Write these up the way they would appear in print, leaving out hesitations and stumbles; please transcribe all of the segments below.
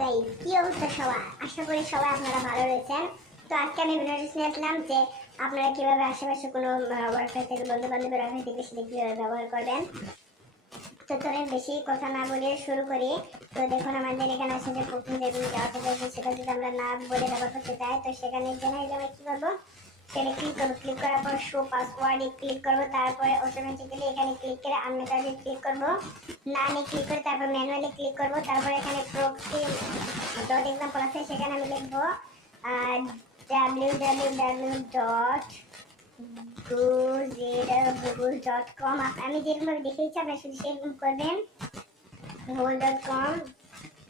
Guys, কি অবস্থা সবার? আশা করি সবাই আপনারা ভালো রয়েছেন। তো আজকে আমি ভিডিওটা নিয়ে আসলাম যে আপনারা কিভাবে আশেপাশে কোনো ওয়াইফাই থেকে বন্ধু বান্ধবের ওয়াইফাই থেকে সেটা কিভাবে ব্যবহার করবেন। তো চলেন বেশি কথা না বলে শুরু করি। তো দেখুন আমাদের এখানে আছে যে প্রথম যে যাওয়াতে রয়েছে সেটা যদি আমরা না বলে ব্যবহার করতে চাই, তো সেখানে জন্য আমরা কি করবো, সেটা ক্লিক করবো। ক্লিক করার পর শো পাসওয়ার্ডে ক্লিক করবো, তারপরে অটোমেটিক্যালি এখানে ক্লিক করে আনমেটারে ক্লিক করবো, না নিয়ে ক্লিক করে তারপর ম্যানুয়ালি ক্লিক করবো। তারপরে এখানে প্রক্সি ডট এক্সাম্পল আছে, সেখানে আমি লিখবো www.google.com। আমি যেরকম ভাবে দেখিয়েছি আপনারা শুধু সেরকম করবেন, google.com।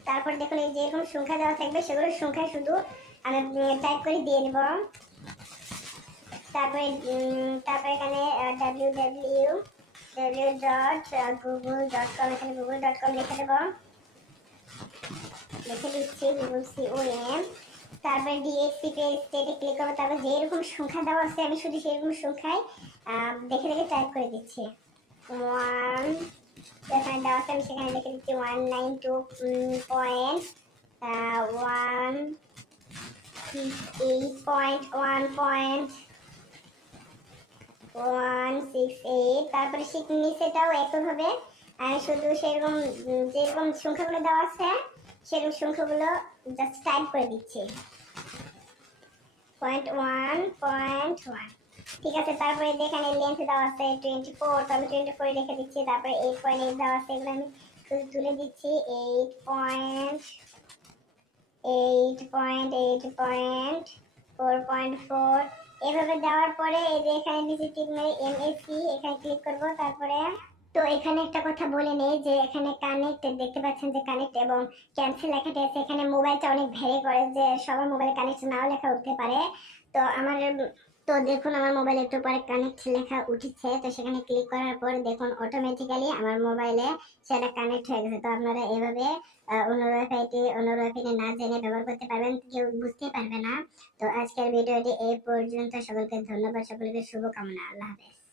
তারপর দেখুন এই যেরকম সংখ্যা দেওয়া থাকবে সেগুলোর সংখ্যা শুধু আমি টাইপ করে দিয়ে দেব। তারপরে এখানে www.google.com, এখানে google.com লিখে দেব, লিখে দিচ্ছি google.com। তারপরে ডিএসসি স্টেটে ক্লিক করবো। তারপর যেরকম সংখ্যা দেওয়া আছে আমি শুধু সেরকম সংখ্যায় দেখে দেখে টাইপ করে দিচ্ছি। ওয়ান যেখানে দেওয়া আছে আমি সেখানে লিখে দিচ্ছি 192.1.168। তারপরে নিচেটাও একইভাবে আমি শুধু সেরকম যেরকম সংখ্যাগুলো দেওয়া আছে সেরকম সংখ্যাগুলো জাস্ট টাইপ করে দিচ্ছি, 0.1.1। ঠিক আছে। তারপরে এখানে লেন্থ দেওয়া আছে 24, তো আমি 24 রেখে দিচ্ছি। তারপরে 8.8 দেওয়া আছে, এগুলো আমি শুধু তুলে দিচ্ছি 8.4.4। এভাবে দেওয়ার পরে এই যে এখানে নিচে টিক মেরে এমএসি এখানে ক্লিক করব। তারপরে তো এখানে একটা কথা বলে নেই যে এখানে কানেক্ট দেখতে পাচ্ছেন যে কানেক্ট এবং ক্যান্সেল লেখাটা আছে। এখানে মোবাইলটা অনেক ভ্যারি করে, যে সবার মোবাইলে কানেক্ট নাও লেখা উঠতে পারে। তো দেখুন আমার মোবাইলে একটু পরে কানেক্ট লেখা উঠেছে, তো সেখানে ক্লিক করার পর দেখুন অটোমেটিক্যালি আমার মোবাইলে সেটা কানেক্ট হয়ে গেছে। তো আপনারা এভাবে অন্য ওয়াইফাই না জেনে ব্যবহার করতে পারবেন, কেউ বুঝতে পারবে না। তো আজকের ভিডিওটি এই পর্যন্ত। সকলকে ধন্যবাদ, সকলকে শুভকামনা। আল্লাহ হাফেজ।